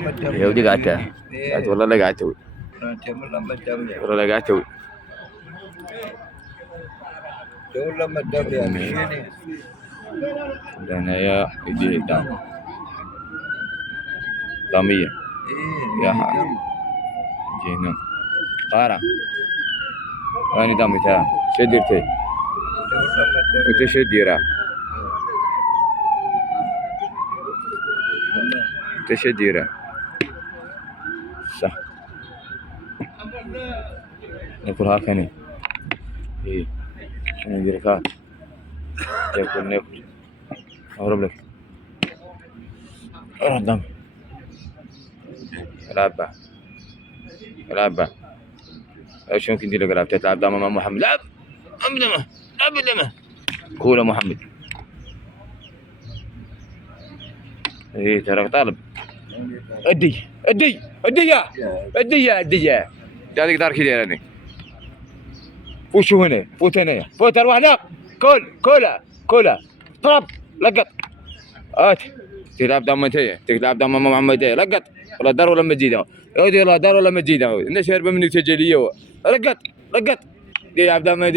يا ودي قعدت والله لا قاعد توي والله لا قاعد توي لأن يا يجي دام دامية يا جينا قارة أنا دامي تا شديرتي وأنت شديرة أنت شديرة صح ناكل هاكني إيه أنا ندير ناكل أهرب لك أروح دامي العب ايش ممكن دي لك تلعب دام مع محمد لعب لعب كولا محمد ايه ترى طالب ادي يا هذيك دار كذا يعني وشو هنا فوت اروح هناك كولا طرب لقط تلعب دام انت تلعب دام مع محمد لقط ولا دار ولا مجيده يودي والله دار ولا مجيده نشرب مني تجليه لقط دي عبد المجيد